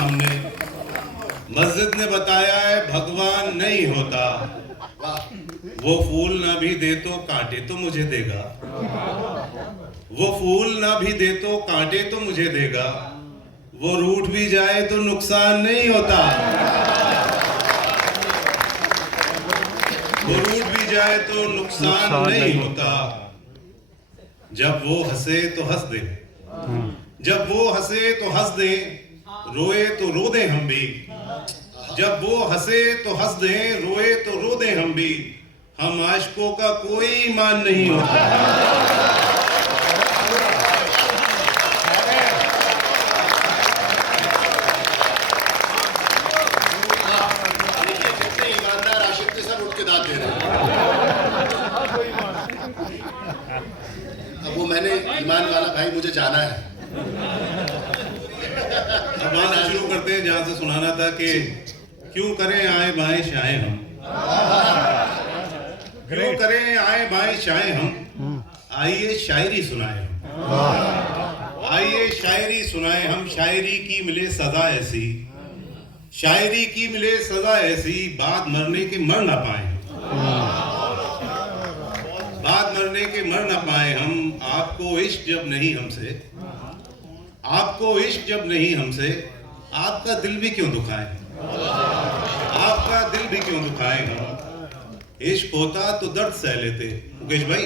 हमने। मस्जिद ने बताया है भगवान नहीं होता, वो फूल ना भी दे तो कांटे तो मुझे देगा, वो फूल ना भी दे तो कांटे तो मुझे देगा, वो रूठ भी जाए तो नुकसान नहीं होता, वो रूठ भी जाए तो नुकसान नहीं होता। जब वो हंसे तो हंस दे, जब वो हंसे तो हंस दे, रोए तो रो दे हम भी, जब वो हंसे तो हंस दे, रोए तो रो दे हम भी, हम आशिकों का कोई ईमान नहीं होता। जितने ईमानदार आशिक थे सब उठ के दाद दे रहे हैं। अब वो मैंने ईमान वाला भाई मुझे जाना है। अब वहां से शुरू करते हैं जहां से सुनाना था कि क्यों करें आए बाएं शाएं हम, क्यों करें आए बाएं शाएं हम, आइए शायरी सुनाए हम, आइए शायरी सुनाए हम, शायरी की मिले सजा ऐसी, शायरी की मिले सजा ऐसी, बाद मरने के मर ना पाए, बाद मरने के मर ना पाए हम। आपको इश्क जब नहीं हमसे, आपको इश्क जब नहीं हमसे, आपका दिल भी क्यों दुखाए, आपका दिल भी क्यों दुखाए हम। इश्क होता तो दर्द सह लेते मुकेश भाई,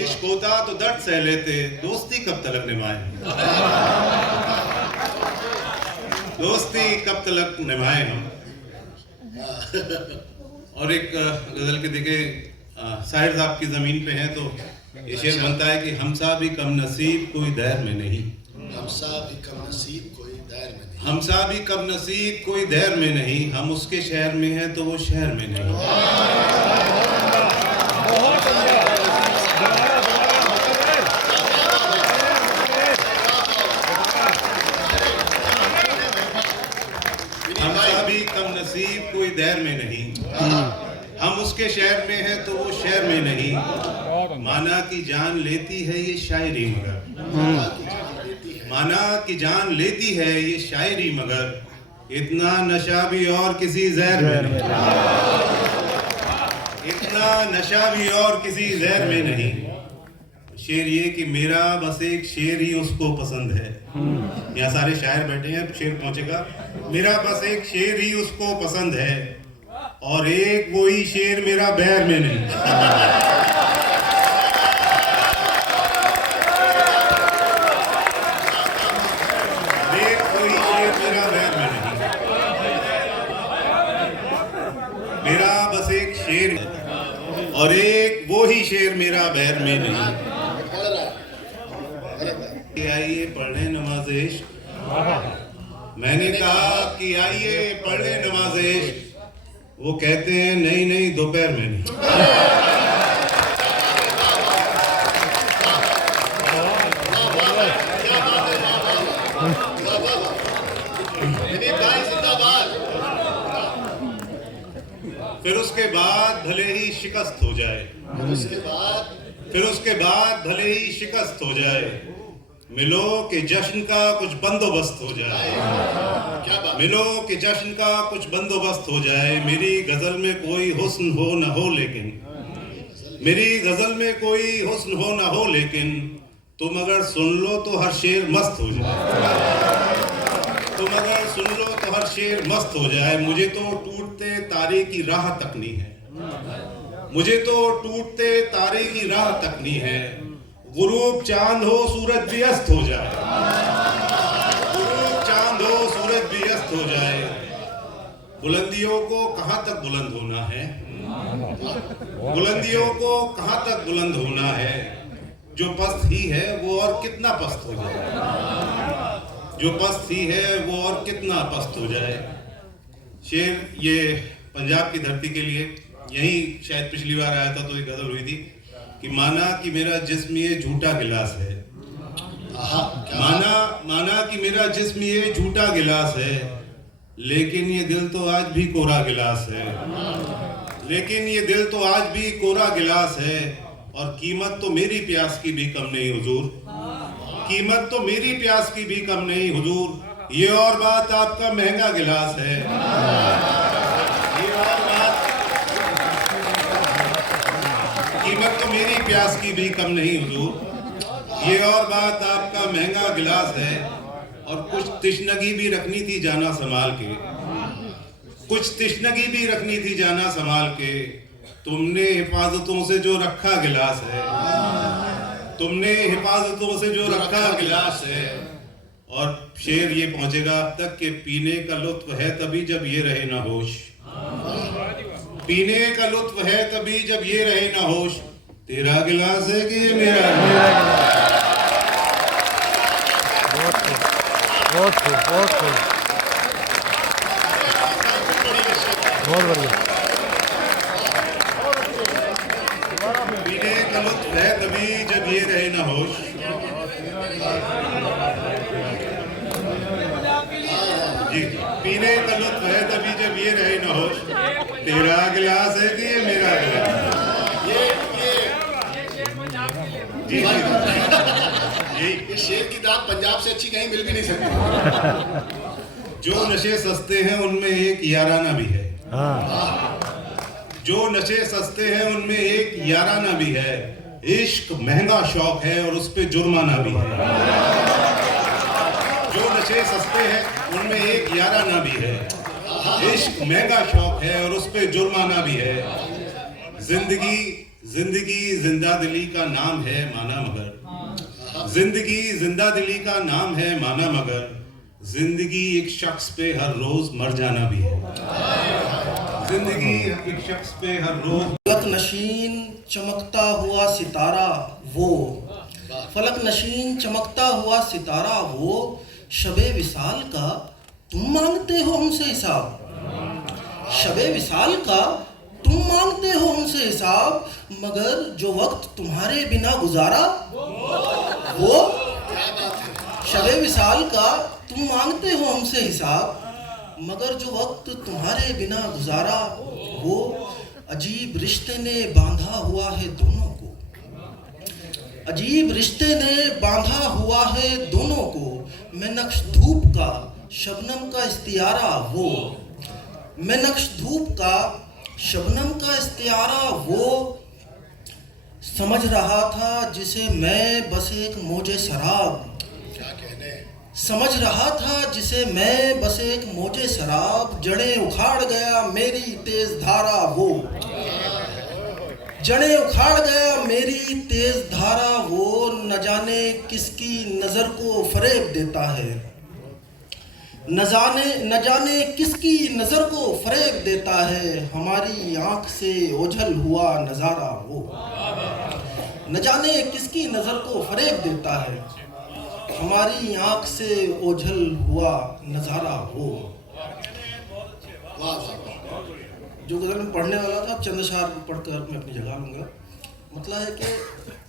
इश्क होता तो दर्द सह लेते, दोस्ती कब तलक निभाए, दोस्ती कब तलक निभाए हम। और एक गजल के देखे साहिर साहब की जमीन पे है तो ये शेर बनता है कि हमसा भी कम नसीब कोई दैर में नहीं, हमसा भी कम नसीब कोई दैर में नहीं, हमसा भी कम नसीब कोई दैर में नहीं, हम उसके शहर में हैं तो वो शहर में नहीं। हमसा भी कम नसीब कोई दैर में नहीं, हम उसके शहर में हैं तो वो शहर में नहीं। माना की जान लेती है ये शायरी मगर, माना की जान लेती है ये शायरी मगर, इतना नशा भी और किसी जहर में नहीं, इतना नशा भी और किसी जहर में नहीं। शेर ये कि मेरा बस एक शेर ही उसको पसंद है, यहाँ सारे शायर बैठे हैं, शेर पहुंचेगा। मेरा बस एक शेर ही उसको पसंद है, और एक वही शेर मेरा बैर में नहीं। मेरा बस एक शेर और एक वो ही शेर मेरा बैर में नहीं। आइए पढ़े नमाज इश्क, मैंने कहा कि आइए पढ़े नमाज इश्क, वो कहते हैं नहीं नहीं दोपहर में नहीं। फिर उसके बाद भले ही शिकस्त हो जाए, फिर उसके बाद भले ही शिकस्त हो जाए, मिलो कि जश्न का कुछ बंदोबस्त हो जाए, मिलो कि जश्न का कुछ बंदोबस्त हो जाए। मेरी गजल में कोई हुस्न हो न हो लेकिन, मेरी गजल में कोई हुस्न हो न हो लेकिन, तुम अगर सुन लो तो हर शेर मस्त हो जाए, तुम अगर सुन लो तो हर शेर मस्त हो जाए। मुझे तो टूटते तारे की राह तकनी है, मुझे तो टूटते तारे की राह तकनी है, गुरूब चांद हो सूरज भी अस्त हो जाए, गुरूब चांद हो सूरज भी अस्त हो जाए। बुलंदियों को कहां तक बुलंद होना है, बुलंदियों को कहां तक बुलंद होना है, जो पस्त ही है वो और कितना पस्त हो जाए, जो पस्त ही है वो और कितना पस्त हो जाए। शेर ये पंजाब की धरती के लिए, यही शायद पिछली बार आया था तो एक गजल हुई थी कि माना कि मेरा जिस्म ये झूठा गिलास है, माना कि मेरा जिस्म ये झूठा गिलास है, लेकिन ये दिल तो आज भी कोरा गिलास है, लेकिन ये दिल तो आज भी कोरा गिलास है। और कीमत तो मेरी प्यास की भी कम नहीं हुजूर, कीमत तो मेरी प्यास की भी कम नहीं हुजूर, ये और बात आपका महंगा गिलास है। ये और बात, कीमत तो मेरी प्यास की भी कम नहीं हुजूर। ये और बात आपका महंगा गिलास है, और कुछ तिश्नगी भी रखनी थी जाना संभाल के, कुछ तिश्नगी भी रखनी थी जाना संभाल के। तुमने हिफाजतों से जो रखा गिलास है, तुमने हिफाजतों से जो रखा गिलास है। और शेर ये पहुंचेगा अब तक कि पीने का लुत्फ है तभी जब ये रहे ना होश, पीने का लुत्फ है तभी जब ये रहे ना होश। तेरा गिलास है कि ये मेरा गिलास? बहुत खूब, बहुत खूब, बहुत बढ़िया। पीने का लुत्फ है तभी जब ये रहे ना होश। जी, पीने का लुत्फ है तभी जब ये रहे ना होश। तेरा गिलास है कि ये मेरा गिलास? जी, ये शेर की दात पंजाब से अच्छी कहीं मिल भी नहीं सकती। जो नशे सस्ते हैं उनमें एक याराना भी है। जो नशे सस्ते हैं उनमें एक याराना भी है। इश्क महंगा शौक है और उस पे जुर्माना भी है। जो नशे सस्ते हैं उनमें एक याराना भी है। इश्क महंगा शौक है और उस पे जुर्माना भी है। जिंदगी जिंदगी जिंदा दिली का नाम है माना मगर, जिंदगी जिंदा दिली का नाम है माना मगर। जिंदगी एक शख्स पे हर रोज मर जाना भी है। जिंदगी एक शख्स पे हर रोज। फलक नशीन चमकता हुआ सितारा वो, फलक नशीन चमकता हुआ सितारा वो, शबे विसाल का तुम मांगते हो हमसे हिसाब। शबे विसाल का तुम मांगते हो हमसे हिसाब, मगर जो वक्त तुम्हारे बिना गुजारा वो। शबे विसाल का तुम मांगते हो हमसे हिसाब, मगर जो वक्त तुम्हारे बिना गुजारा वो। अजीब रिश्ते ने बांधा हुआ है दोनों को, अजीब रिश्ते ने बांधा हुआ है दोनों को। मैं नक्श धूप का शबनम का इस्तियारा वो, मैं नक्श धूप का शबनम का इस्तियारा वो। समझ रहा था जिसे मैं बस एक मौजे शराब, समझ रहा था जिसे मैं बस एक मौजे शराब। जड़ें उखाड़ गया मेरी तेज धारा वो, जड़ें उखाड़ गया मेरी तेज धारा वो। न जाने किसकी नजर को फरेब देता है, न जाने किसकी नजर को फरेब देता है। हमारी आंख से ओझल हुआ नजारा वो, न जाने किसकी नजर को फरेब देता है। हमारी आंख से ओझल हुआ नजारा वो। जो गजल में पढ़ने वाला था चंद अशार पढ़कर मैं अपनी जगह लूंगा। मतलब है कि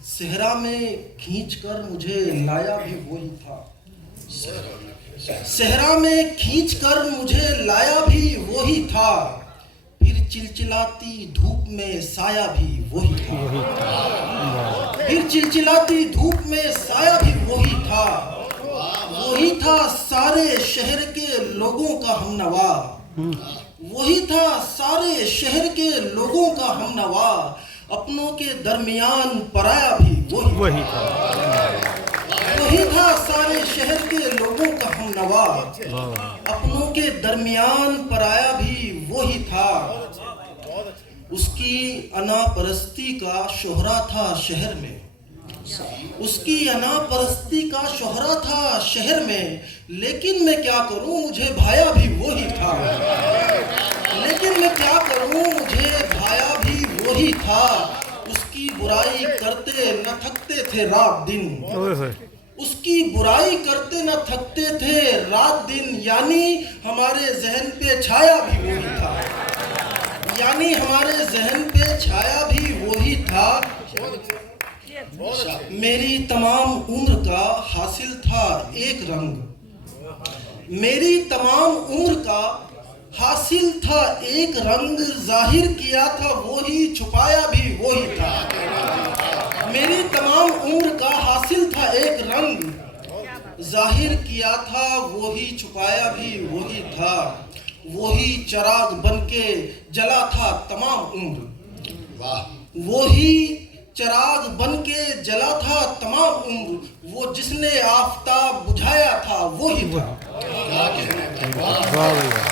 सेहरा में खींचकर मुझे लाया भी वही था, सेहरा में खींचकर मुझे लाया भी वही था। फिर चिलचिलाती धूप में साया भी वही था, फिर चिलचिलाती धूप में साया भी वही था। वही था सारे शहर के लोगों का हमनवा, वही था सारे शहर के लोगों का हमनवा। अपनों के दरमियान पराया भी वही था, वही था सारे शहर के लोगों का हमनवा। अपनों के दरमियान पराया भी वही था। उसकी अनापरस्ती का शोहरा था शहर में, उसकी अनापरस्ती का शोहरा था शहर में। लेकिन मैं क्या करूं मुझे भाया भी वही था, लेकिन मैं क्या करूं मुझे भाया भी वही था। उसकी बुराई करते न थकते थे रात दिन, उसकी बुराई करते न थकते थे रात दिन। यानी हमारे जहन पे छाया भी वही था, यानी हमारे जहन पे छाया भी वही था। मेरी तमाम उम्र का हासिल था एक रंग, मेरी तमाम उम्र का हासिल था एक रंग। जाहिर किया था वही, छुपाया भी वही था। मेरी तमाम उम्र का हासिल था एक रंग, जाहिर किया था वही छुपाया भी वही था, वही चिराग बनके जला था तमाम उम्र। वाह, वही चिराग बनके जला था तमाम उम्र, वो जिसने आफताब बुझाया था वही था। क्या कहने भाई, वाह। वाह भैया।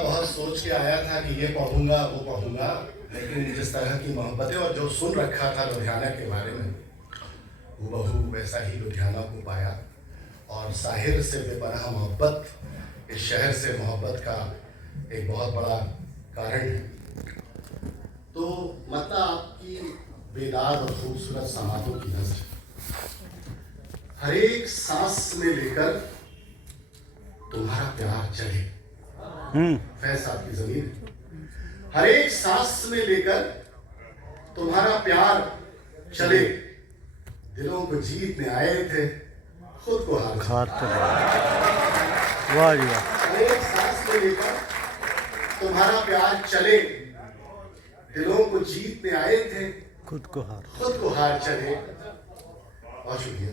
बहुत सोच के आया था कि ये पढ़ूंगा वो पढ़ूंगा, लेकिन जिस तरह की मोहब्बतें और जो सुन रखा था लुधियाना के बारे में, वो बहू वैसा ही लुधियाना को पाया। और साहिर से बेपनाह मोहब्बत इस शहर से मोहब्बत का एक बहुत बड़ा कारण है। तो मतलब आपकी बेदाग और खूबसूरत समातों की नजर हर एक सांस में लेकर तुम्हारा प्यार चले। फैज साहब की जमीन हर एक सांस में लेकर तुम्हारा प्यार चले, दिलों को जीतने आए थे खुद को हारते वाह जी वाह। हर एक सांस में लेकर तुम्हारा प्यार चले, दिलों को जीतने आए थे खुद को हार चले। बहुत शुक्रिया।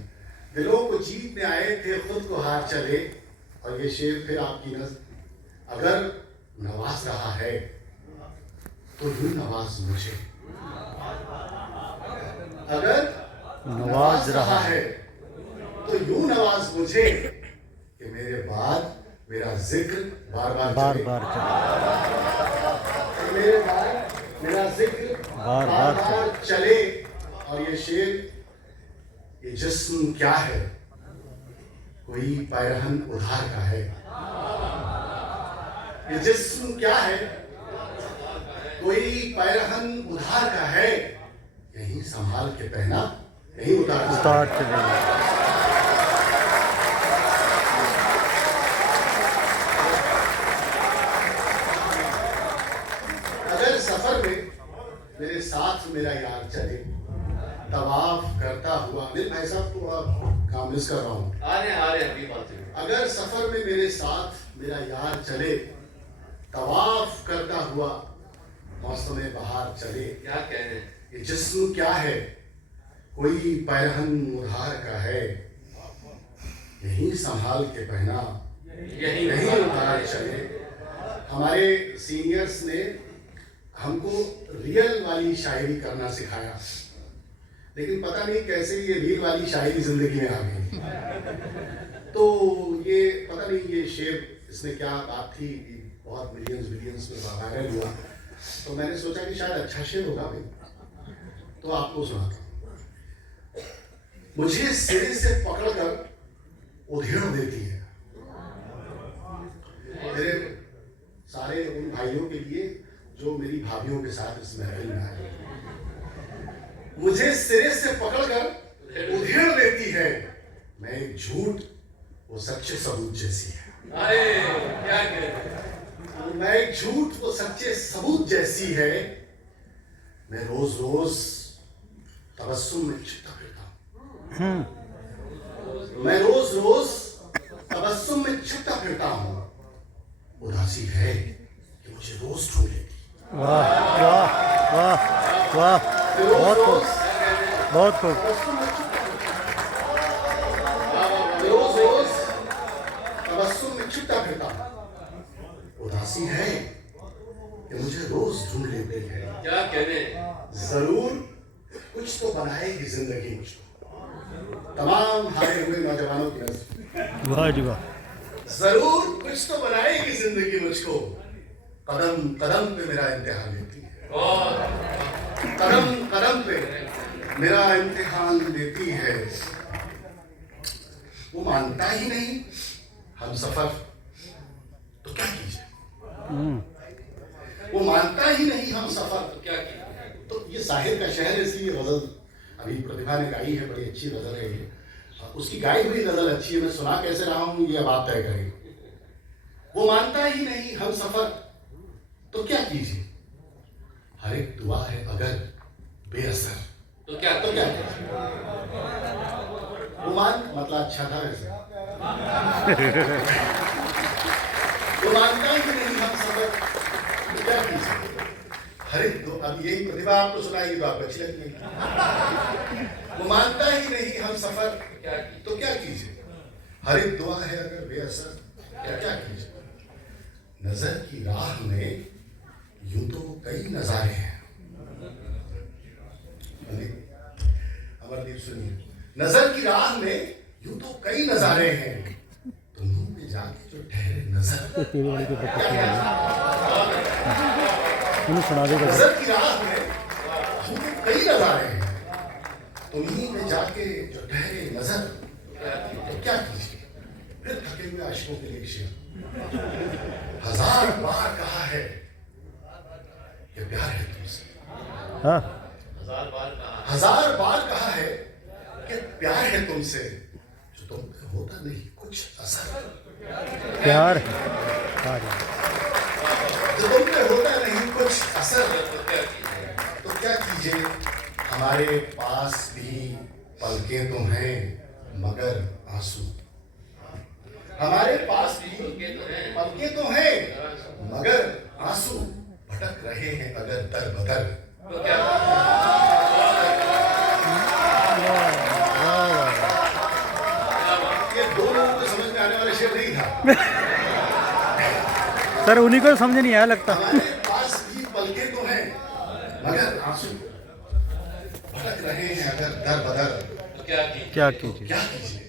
दिलों को जीतने आए थे खुद को हार चले। और ये शेर फिर आपकी नज़र, अगर नवाज रहा है तो यूं नवाज मुझे, अगर नवाज रहा है तो यूं नवाज मुझे कि मेरे बाद मेरा जिक्र बार बार चले। मेरे बाद मेरा जिक्र बार बार चले। और ये शेर, ये जिस्म क्या है, कोई पैरहन उधार का है। ये जिस्म क्या है, कोई पैरहन उधार का है, यहीं संभाल के पहना यहीं उतार चले। अगर सफर में मेरे साथ मेरा यार चले, तवाफ करता हुआ, मेरे भाई साहब को काम मिस कर रहा हूँ, आ रहे अभी बात है। अगर सफर में मेरे साथ मेरा यार चले, तवाफ करता हुआ मौसम बहार चले। क्या कह रहे हैं? ये जिस्म क्या है, कोई पैरहन उधार का है, यहीं संभाल के पहना यहीं उतार चले। हमारे सीनियर्स ने हमको रियल वाली शायरी करना सिखाया, लेकिन पता नहीं कैसे ये रील वाली शायरी जिंदगी में आ गई। तो ये पता नहीं ये शेर इसमें क्या बात थी, बहुत मिलियंस में वायरल हुआ, तो मैंने सोचा कि शायद अच्छा शेर होगा भाई, तो आपको सुनाता हूं। मुझे सिरे से पकड़कर उधेड़ देती है, मेरे सारे उन भाइयों के लिए जो मेरी भाभियों के साथ इस महफिल में आए। मुझे सिरे से पकड़कर उधेड़ देती है, मैं एक झूठ वो सच्चे सबूत जैसी है। अरे क्या कह रहे हैं? मैं एक झूठ वो सच्चे सबूत जैसी है। मैं रोज रोज तबस्सुम में छिपता फिरता हूँ। मैं रोज रोज तबस्सुम में छिपता फिरता हूँ। उदासी है कि मुझे रोज ढूंढ लेती। वाह वाह वाह वाह, बहुत खूब, बहुत खूब। रोज रोज तबस्सुम में छिपता फिरता हूँ। उदासी है कि मुझे रोज ढूंढ लेती है। क्या कह रहे हैं? जरूर कुछ तो बनाएगी जिंदगी मुझको। तमाम हारे हुए नौजवानों की नजर, वाह जी वाह। जरूर कुछ तो बनाएगी जिंदगी मुझको। कदम कदम पे मेरा इम्तिहान लेती है। कदम कदम पे मेरा इम्तिहान लेती है। वो मानता ही नहीं हम सफर, तो क्या कीजिए। वो मानता ही नहीं हम सफर, तो क्या किया? तो ये साहिर का शहर, इसलिए गजल अभी प्रतिभा ने गाई है, बड़ी अच्छी गजल है ये। उसकी गाई हुई गजल अच्छी है, मैं सुना कैसे रहा हूँ ये अब आप तय करेंगे। वो मानता ही नहीं हम सफर, तो क्या कीजिए। हर एक दुआ है अगर बेअसर, तो क्या कीजिए। वो मतलब अच्छा था वैसे। वो मानता ही नहीं हम सफर, तो क्या कीजिए। हर एक तो अब यही प्रतिभा आपको सुनाएगी तो आपको अच्छी लगेगी। वो मानता ही नहीं हम सफर, क्या तो क्या हर एक दुआ है अगर बेअसर, क्या कीजिए। नजर की राह में यूं तो कई नजारे हैं। अमरदीप सुनिए, नजर की राह में यूं तो कई नजारे हैं, तुम्हीं पे जाके जो ठहरे नजर। सुना देगा। नजर की राह में यूं तो कई नजारे हैं, तुम्हीं पे जाके जो ठहरे नजर। तो क्या कीजिए। फिर थके हुए आशिकों के लिए शेर, हजार बार कहा है कि प्यार है तुमसे। हाँ, हजार बार कहा है कि प्यार है तुमसे, जो तुम पे होता नहीं कुछ असर। प्यार जो तुम पे होता नहीं कुछ असर, तो क्या कीजिए। हमारे पास भी पलकें तो हैं मगर आंसू, हमारे पास भी पलकें तो हैं मगर आंसू भटक रहे हैं अगर दर बदर। ये दो लोगों को समझ में आने वाला शेर नहीं था। सर उन्हीं को समझ नहीं आया लगता। हमारे पास भी पलकें तो हैं मगर आंसू भटक रहे हैं अगर दर बदर। क्या कीजिए। क्या कीजिए।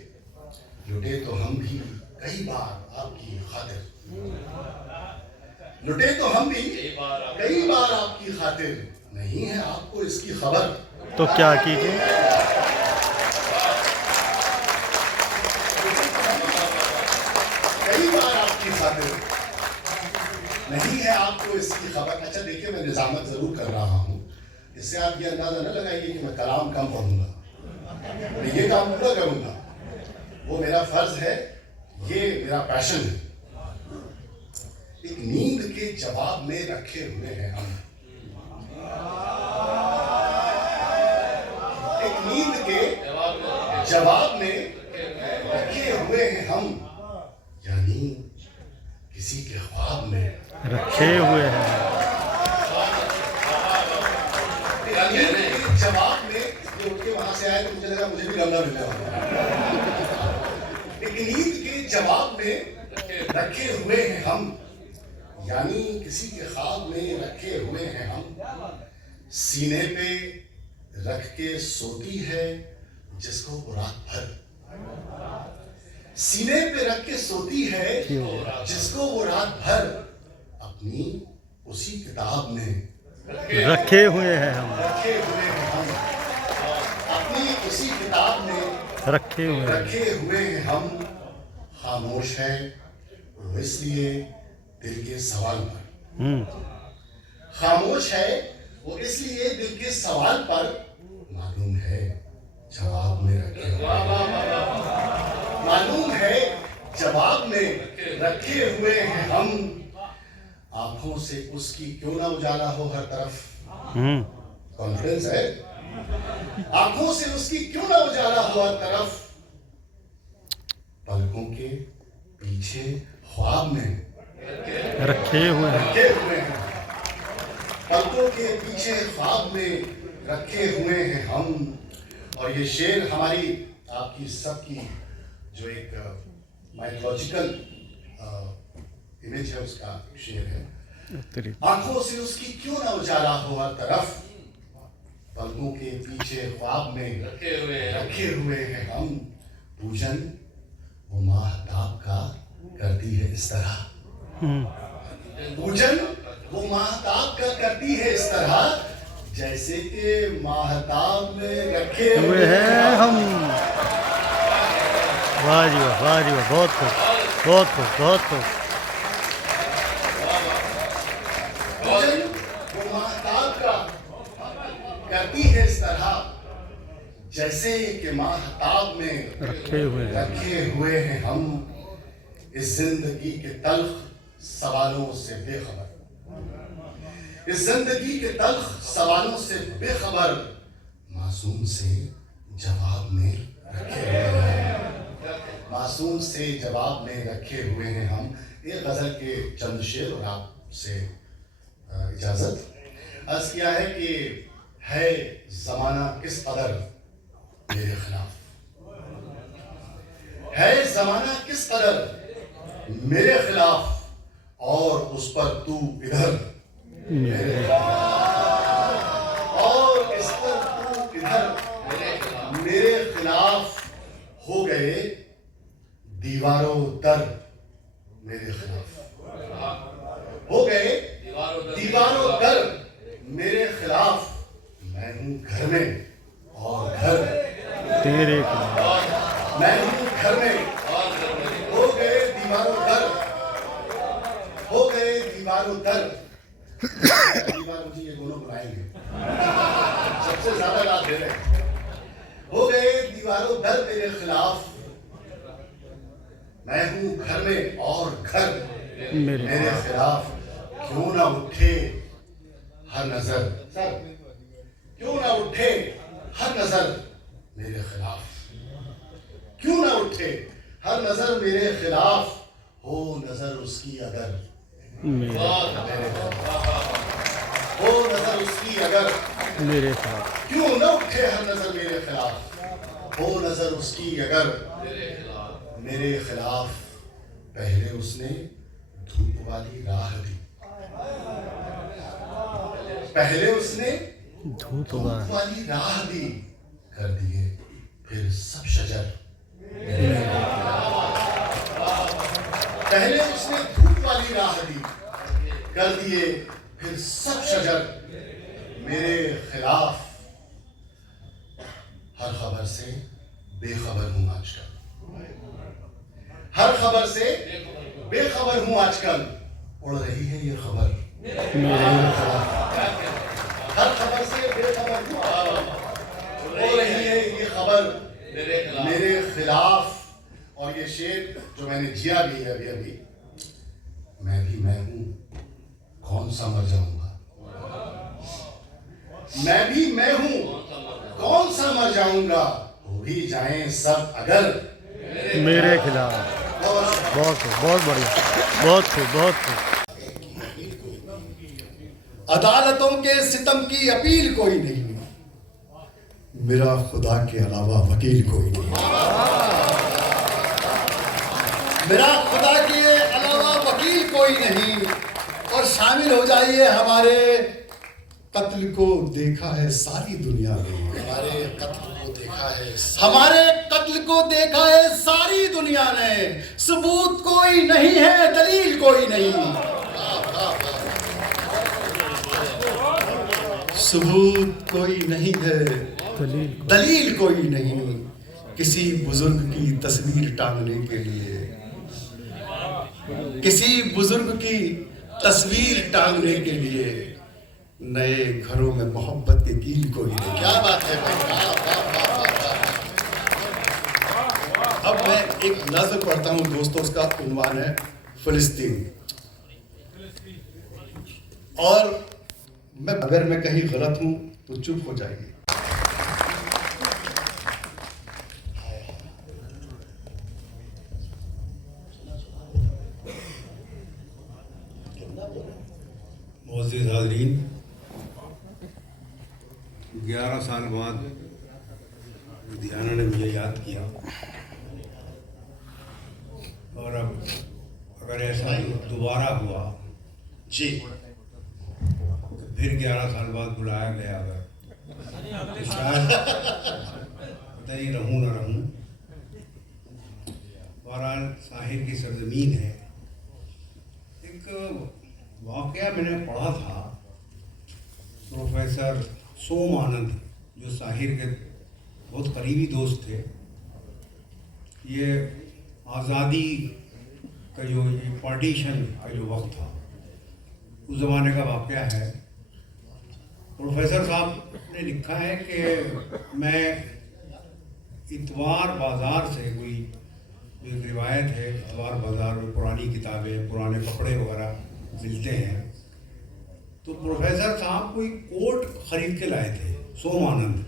लुटे तो हम भी कई बार आपकी खातिर, लुटे तो हम भी कई बार आपकी खातिर, नहीं है आपको इसकी खबर। तो क्या कीजिए। कई बार आपकी खातिर, नहीं है आपको इसकी खबर। अच्छा देखिए, मैं निजामत जरूर कर रहा हूँ, इससे आप ये अंदाजा न लगाइए कि मैं कलाम कम पढ़ूंगा। मैं ये काम पूरा करूंगा, वो मेरा फर्ज है, ये मेरा पैशन है। एक नींद के जवाब में रखे हुए हैं हम, एक नींद के जवाब में रखे हुए हैं हम, यानी किसी के ख्वाब में रखे हुए हैं। नींद के जवाब में ये उठ के वहां से आए तो मुझे लगा मुझे भी गंगा मिलने वाला। एक नींद के जवाब में रखे हुए हैं हम, यानी किसी के ख्वाब में रखे हुए हैं हम। सीने पे रख के सोती है जिसको वो रात भर, सीने पे रख के सोती है जिसको वो रात भर, अपनी उसी किताब में रखे हुए हैं हम। रखे हुए हैं हम, अपनी उसी किताब में रखे हुए हैं। रखे हुए हैं हम। खामोश है वो इसलिए दिल के सवाल पर, खामोश है वो इसलिए दिल के सवाल पर, मालूम है जवाब में रखे हुए, मालूम है जवाब में रखे हुए हैं हम। आंखों से उसकी क्यों ना उजाला हो हर तरफ, कॉन्फिडेंस है। आंखों से उसकी क्यों ना उजाला हो हर तरफ, पलकों के पीछे ख्वाब में रखे हुए हैं। रखे हुए हैं, पलकों के पीछे ख्वाब में रखे हुए हैं हम। और ये शेर हमारी आपकी सबकी जो एक माइथोलॉजिकल इमेज है उसका शेर है। आंखों से उसकी क्यों ना उजाला हो हर तरफ, पलकों के पीछे ख्वाब में रखे हुए हैं हम। पूजन वो माहताब का करती है इस तरह, पूजन वो माहताब का करती है इस तरह, जैसे कि माहताब में रखे हुए हैं हम। वाह जी वाह, वाह जी वाह, बहुत खूब, बहुत खूब, बहुत खूब। पूजन वो माहताब का करती है इस तरह, जैसे कि माहताब में रखे हुए हैं हम। इस जिंदगी के तल्ख सवालों से बेखबर, इस जिंदगी के तल्ख सवालों से बेखबर, मासूम से जवाब में रखे हुए हैं, मासूम से जवाब में रखे हुए हैं हम। ये गजल के चंद शेर और आपसे इजाजत। अर्ज किया है कि है जमाना किस कदर मेरे खिलाफ, है जमाना किस कदर मेरे खिलाफ और उस पर तू इधर मेरे और इस पर तू इधर मेरे खिलाफ हो गए दीवारों दर मेरे खिलाफ हो गए दीवारों दर मेरे खिलाफ मैं हूं घर में और घर तेरे खिलाफ मैं हूं घर में हो गए दीवारों दर हो गए दीवारों दर दीवार मुझे ये दोनों बुलाएंगे सबसे ज्यादा लाभ दे रहे हैं हो गए दीवारों दर मेरे खिलाफ मैं हूं घर में और घर मेरे खिलाफ क्यों ना उठे हर नजर सर क्यों ना उठे हर नजर मेरे खिलाफ क्यों ना उठे हर नजर मेरे खिलाफ हो नजर उसकी अगर मेरे हो नजर उसकी अगर मेरे खिलाफ क्यों ना उठे हर नजर मेरे खिलाफ हो नजर उसकी अगर मेरे खिलाफ पहले उसने धूप वाली राह दी पहले उसने धूप वाली राह दी कर दिए फिर सब शजर पहले उसने धूप वाली राह दी कर दिए फिर सब शजर मेरे खिलाफ हर खबर से बेखबर हूं आजकल हर खबर से बेखबर हूं आजकल उड़ रही है ये खबर मेरे खिलाफ हर खबर से बेखबर हूं हो रही है ये खबर मेरे खिलाफ और ये शेर जो मैंने जिया भी है अभी मैं भी मैं हूं कौन सा मर जाऊंगा मैं भी मैं हूं कौन सा मर जाऊंगा हो भी जाएं सब अगर मेरे खिलाफ बहुत बढ़िया बहुत खूब अदालतों के सितम की अपील कोई नहीं मेरा खुदा के अलावा वकील कोई नहीं मेरा खुदा के अलावा वकील कोई नहीं और शामिल हो जाइए हमारे कत्ल को देखा है सारी दुनिया ने हमारे कत्ल को देखा है हमारे कत्ल को देखा है सारी दुनिया ने सबूत कोई नहीं है दलील कोई नहीं सबूत कोई नहीं है दलील कोई नहीं किसी बुजुर्ग की तस्वीर टांगने के लिए किसी बुजुर्ग की तस्वीर टांगने के लिए नए घरों में मोहब्बत के कील कोई नहीं क्या बात है भाई अब मैं एक नज़्म पढ़ता हूँ दोस्तों उसका उन्वान है फिलिस्तीन और अगर मैं कहीं गलत हूं तो चुप हो जाइए मोअज़्ज़िज़ हाज़रीन 11 साल बाद लुधियाना ने मुझे याद किया और अब अगर ऐसा दोबारा हुआ जी फिर 11 साल बाद बुलाया गया अगर तो शायद पता नहीं रहूं ना रहूं बहरहाल साहिर की सरजमीन है एक वाक़या मैंने पढ़ा था प्रोफेसर सोम आनंद जो साहिर के बहुत करीबी दोस्त थे ये आज़ादी का जो ये पार्टीशन का जो वक्त था उस ज़माने का वाक़या है प्रोफेसर साहब ने लिखा है कि मैं इतवार बाज़ार से कोई जो एक रिवायत है इतवार बाज़ार में पुरानी किताबें पुराने कपड़े वगैरह मिलते हैं तो प्रोफेसर साहब कोई कोट ख़रीद के लाए थे सोम आनंद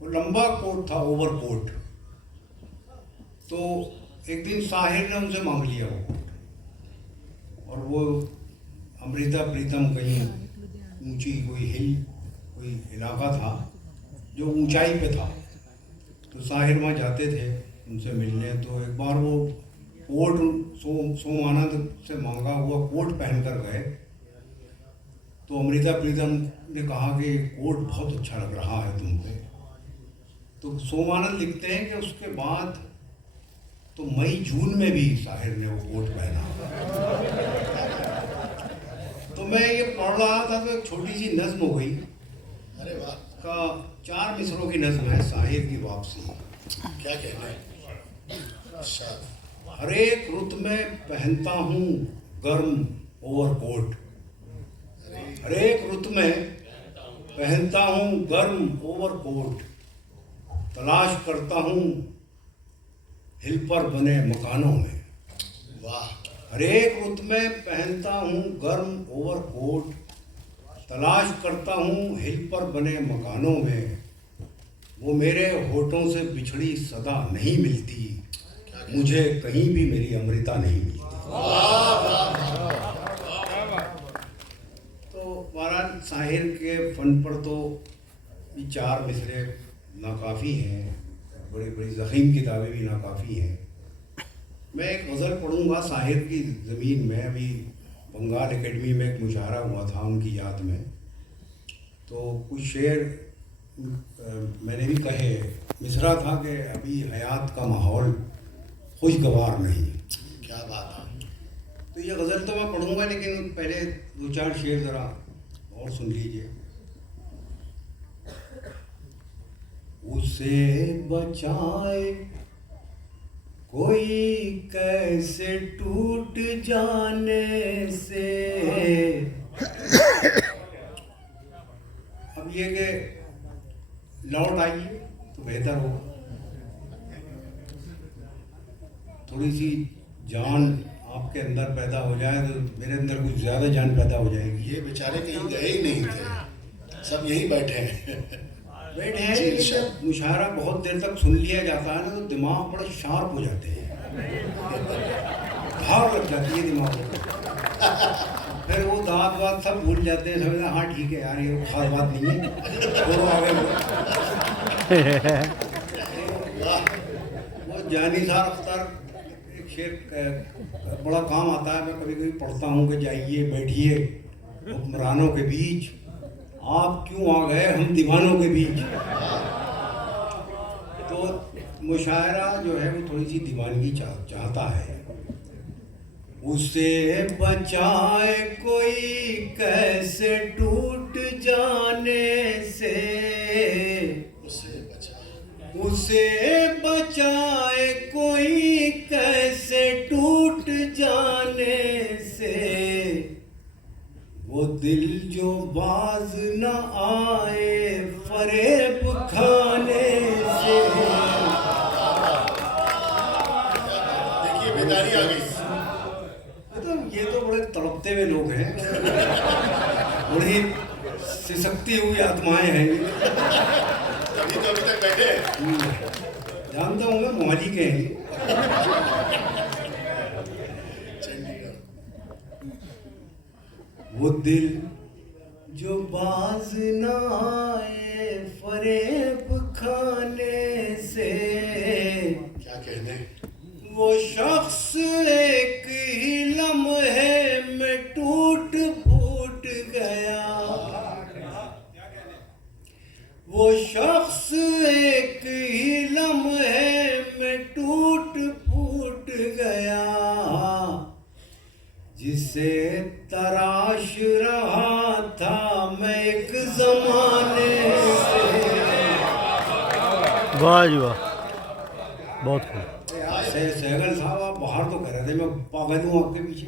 वो लंबा कोट था ओवर कोट तो एक दिन साहिर ने उनसे मांग लिया वो कोट और वो अमृता प्रीतम कहीं ऊंची कोई इलाका था जो ऊंचाई पे था तो साहिर वहाँ जाते थे उनसे मिलने, तो एक बार वो कोट सोमानंद से मांगा हुआ कोट पहन कर गए, तो अमृता प्रीतम ने कहा कि कोट बहुत अच्छा लग रहा है तुम पे। तो सोमानंद लिखते हैं कि उसके बाद तो मई जून में भी साहिर ने वो कोट पहना। तो मैं ये पढ़ रहा था तो एक छोटी सी नज्म हो गई। अरे वाह, का 4 मिसरों की नज्म है, साहिर की वापसी। क्या कहना है। शाद। हर एक रुत में पहनता हूँ गर्म ओवरकोट, हर एक रुत में पहनता हूँ गर्म ओवरकोट, तलाश करता हूँ हिल पर बने मकानों में। वाह। हर एक रुत में पहनता हूँ गर्म ओवरकोट, तलाश करता हूँ हिल पर बने मकानों में। वो मेरे होठों से बिछड़ी सदा नहीं मिलती, मुझे कहीं भी मेरी अमृता नहीं मिलती। तो बहरहाल साहिर के फन पर तो ये 4 मिसरे नाकाफ़ी हैं, बड़ी बड़ी ज़ख़ीम किताबें भी नाकाफ़ी हैं। मैं एक गज़ल पढ़ूंगा साहिर की ज़मीन में। अभी बंगाल एकेडमी में एक मुशायरा हुआ था उनकी याद में, तो कुछ शेर मैंने भी कहे। मिसरा था कि अभी हयात का माहौल खुशगवार नहीं। क्या बात है। तो ये गज़ल तो मैं पढ़ूंगा, लेकिन पहले 2-4 शेर ज़रा और सुन लीजिए। उसे बचाए कोई कैसे टूट जाने से। अब ये कि लौट आइए तो बेहतर हो, थोड़ी सी जान आपके अंदर पैदा हो जाए तो मेरे अंदर कुछ ज़्यादा जान पैदा हो जाएगी। ये बेचारे कहीं गए ही नहीं थे, सब यहीं बैठे हैं। बैठे हैं, लेकिन जब मुशायरा बहुत देर तक सुन लिया जाता है ना तो दिमाग बड़े शार्प हो जाते हैं, धार लग जाती है दिमाग को। फिर वो दांत वात सब भूल जाते हैं, समझते हैं हाँ ठीक है यार ये खास बात नहीं है, वो आगे वो जानिसार अख्तर एक शेर बड़ा काम आता है। मैं कभी कभी पढ़ता हूँ कि जाइए बैठिए हुक्मरानों के बीच, आप क्यों आ गए हम दीवानों के बीच। तो मुशायरा जो है वो थोड़ी सी दीवानगी चाहता है। उसे बचाए कोई कैसे टूट जाने से, उसे बचाए कोई कैसे टूट जाने से। वो दिल जो बाज न आए फरेब खाने से। देखिए बेदारी आ गई। ये तो बड़े तड़पते हुए लोग हैं, बड़ी सिसकती हुई आत्माएं हैं। अभी तो अभी तक बैठे हैं। जानता हूँ मैं मोहाली के हैं। वो दिल जो बाज न आए फरेब खाने से। क्या कहने। वो शख्स एक ही लम्हे में टूट फूट गया। वो शख्स एक ही लम्हे में टूट फूट गया, जिसे तराश रहा था मैं एक जमाने से। वाह जी वाह, बहुत खूब। सहगल साहब आप बाहर तो कह रहे थे मैं पागल हूँ आपके पीछे।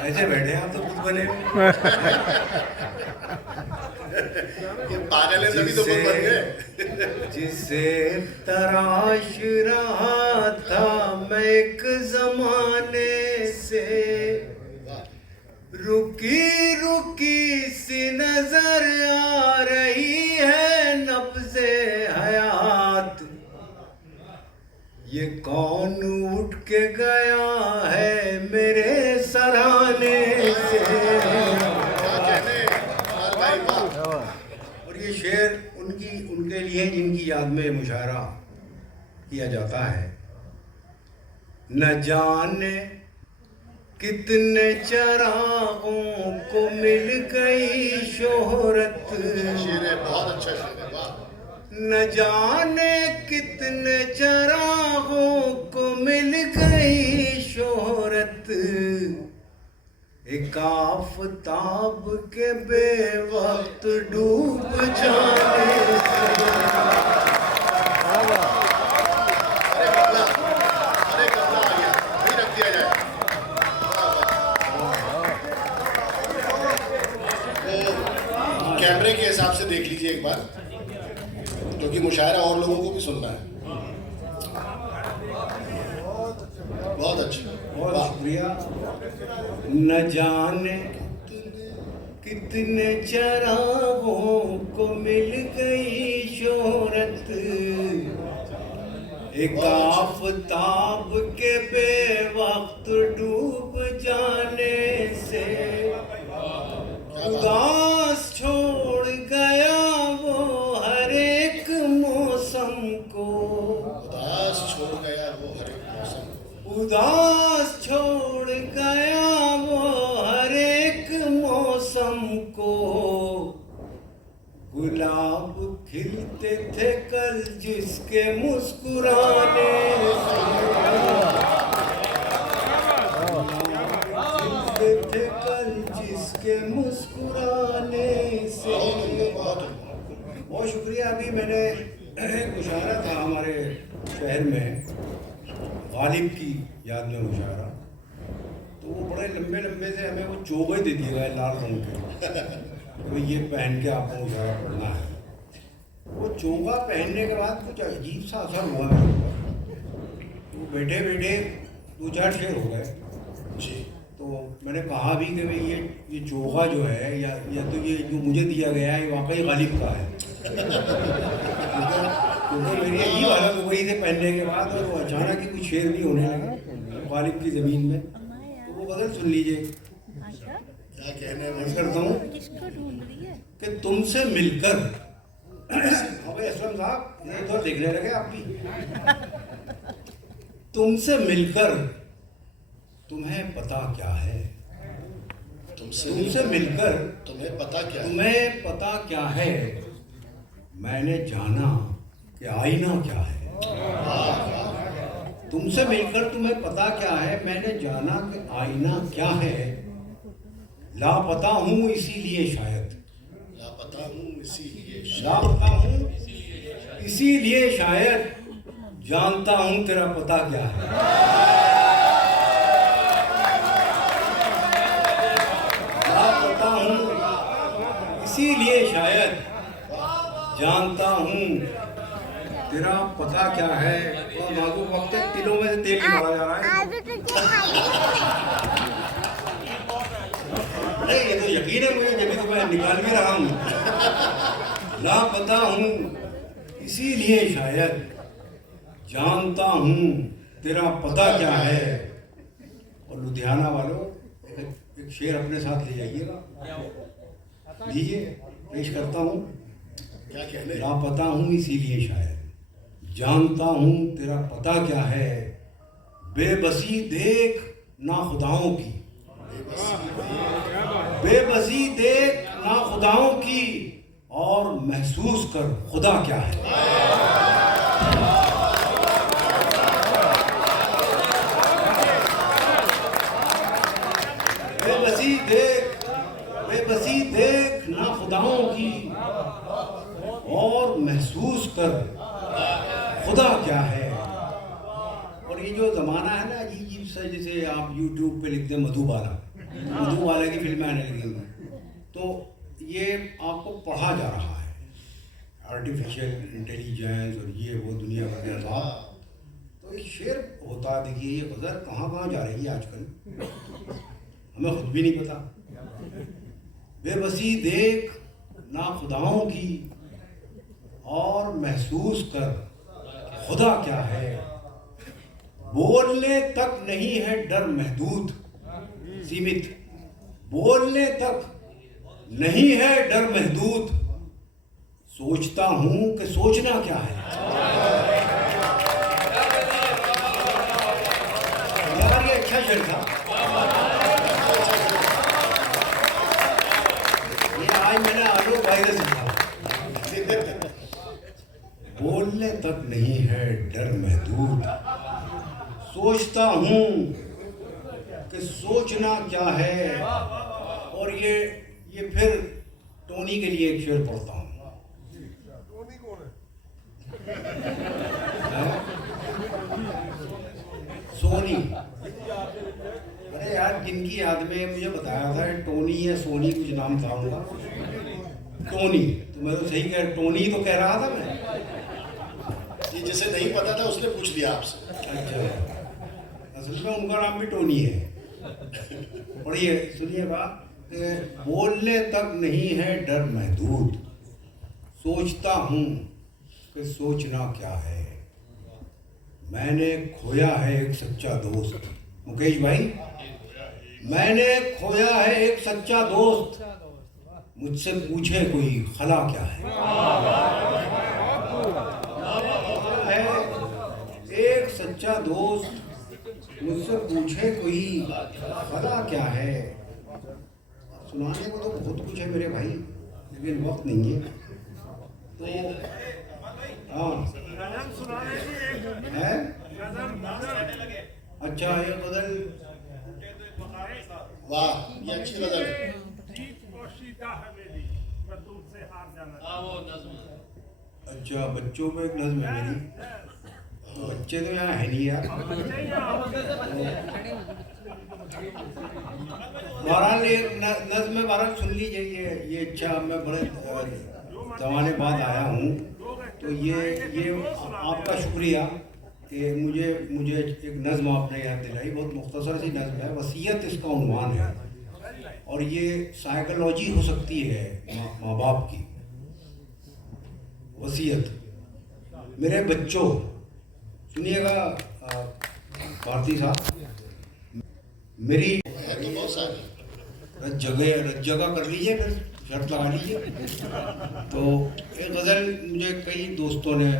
ऐसे बैठे आप तो खुद बने। ये पागल है तभी तो खुद बन गए। जिसे तराश रहा था मैं एक जमाने से। रुकी रुकी सी नजर आ रही है नब्ज़े हयात, ये कौन उठ के गया है मेरे सराहने से। और ये शेर उनके लिए जिनकी याद में मुशायरा किया जाता है। न जाने कितने चरागों को मिल गई शोहरत, शेर है, बहुत अच्छा शेर है, वाह। न जाने कितने चरागों को मिल गई शोहरत, एक आफताब के बेवक्त डूब जाने से। अरे कपड़ा आ गया, वही रख दिया जाए। तो कैमरे के हिसाब से देख लीजिए एक बार, क्योंकि मुशायरा और लोगों को भी सुनना है। बहुत अच्छा, बहुत वाह। शुक्रिया। न जाने कितने चरागों को मिल गई शोहरत, एक आफताब के बेवक्त डूब जाने से। उदास छोड़ गया वो हर एक मौसम को, उदास छोड़ गया वो हर एक मौसम, उदास छोड़ गया वो हर एक मौसम को। गुलाब खिलते थे कल जिसके मुस्कुराने से, खिलते थे कल जिसके मुस्कुराने से। बहुत शुक्रिया। अभी मैंने एक मुशायरा था हमारे शहर में, गालिब की याद में मुशायरा, तो वो बड़े लंबे लंबे से हमें वो चोगे दे दिए गए लाल रंग के, तो ये पहन के आपको मुशायरा पढ़ना है। वो चोगा पहनने के बाद कुछ अजीब सा असर हुआ मेरे ऊपर। वो बैठे बैठे 2-4 शेर हो गए जी। तो मैंने कहा भी कि भाई ये चोगा जो है या तो ये जो मुझे दिया गया है ये वाकई गालिब का है। क्योंकि मेरी यही हालत हो गई थी पहनने के बाद, और वो अचानक ही कुछ शेर नहीं होने लगे गालिब की ज़मीन में। तो वो गज़ल सुन लीजिए, क्या कहने में करता हूँ कि तुमसे मिलकर अबे असलम साहब इधर उधर देखने लगे आप भी। तुमसे मिलकर तुम्हें पता क्या है, तुमसे मिलकर तुम्हें पता क्या है, तुम्हें पता क्या है, मैंने जाना कि आईना क्या है। तुमसे मिलकर तुम्हें पता क्या है, मैंने जाना कि आईना क्या है। लापता हूँ इसीलिए शायद, लापता हूँ इसीलिए लापता हूँ इसीलिए शायद, जानता हूँ तेरा पता क्या है। लापता हूँ इसीलिए शायद, जानता हूँ तेरा पता क्या है। और नाजुक वक्त है, तिलों में से तेल निकाला जा रहा है। नहीं, ये तो यकीन है मुझे, जब तो मैं निकाल भी रहा हूँ। लापता हूँ इसीलिए शायद, जानता हूँ तेरा पता क्या है। और लुधियाना वालों एक शेर अपने साथ ले जाइएगा, लीजिए पेश करता हूँ। क्या कहने, लापता हूँ इसीलिए शायद, जानता हूँ तेरा पता क्या है। बेबसी देख ना खुदाओं की, बेबसी देख ना खुदाओं की, और महसूस कर खुदा क्या है। बेबसी देख ना खुदाओं की, और महसूस कर खुदा क्या है। और ये जो ज़माना है ना अजीब सा, जैसे आप YouTube पे लिखते हैं मधुबाला की फिल्में आने लगी हैं, तो ये आपको पढ़ा जा रहा है, आर्टिफिशियल इंटेलिजेंस और ये वो दुनिया भर के अल्फाज। तो एक शेर होता है, देखिए ये गज़ल कहाँ जा रही है आजकल, हमें खुद भी नहीं पता। बेबसी देख ना खुदाओं की, और महसूस कर खुदा क्या है। बोलने तक नहीं है डर महदूद सीमित, बोलने तक नहीं है डर महदूद, सोचता हूं कि सोचना क्या है। शेर था। ये आज मैंने आलोक भाई से सीखा। बोलने तक नहीं है डर महदूद, सोचता हूँ कि सोचना क्या है। और ये फिर टोनी के लिए एक शेर पढ़ता हूँ। सोनी, अरे यार जिनकी याद में मुझे बताया था टोनी या सोनी कुछ नाम था उनका, टोनी, तो मैं तो सही कह, टोनी तो कह रहा था मैं। ये जिसे नहीं पता था उसने पूछ लिया आपसे। अच्छा, असल में उनका नाम भी टोनी है। पढ़िए, सुनिएगा। बोलने तक नहीं है डर महदूद, सोचता हूँ कि सोचना क्या है। मैंने खोया है एक सच्चा दोस्त, मुकेश भाई, मैंने खोया है एक सच्चा दोस्त, मुझसे पूछे कोई खला क्या है। एक सच्चा दोस्त मुझसे पूछे कोई खला क्या है। सुनाने को तो बहुत कुछ है मेरे भाई, लेकिन वक्त नहीं है। तो हाँ है, अच्छा ये गजल, वाह, ये अच्छी गजल है। अच्छा, बच्चों में एक नज़्म है मेरी, तो बच्चे तो यहाँ है नहीं यार। बहरहाल एक नज़्म में बहरहाल सुन लीजिए। ये अच्छा, मैं बड़े ज़माने बाद आया हूँ, तो ये आपका शुक्रिया कि मुझे एक नज़्म आपने याद दिलाई। बहुत मुख्तसर सी नज़्म है, वसीयत इसका उन्वान है। और ये साइकोलॉजी हो सकती है माँ बाप की। वसीयत, मेरे बच्चों, सुनिएगा भारती साहब, मेरी है तो बहुत सारी। रज जगह कर लीजिए, फिर शर्त लगा लीजिए। तो एक गज़ल मुझे कई दोस्तों ने,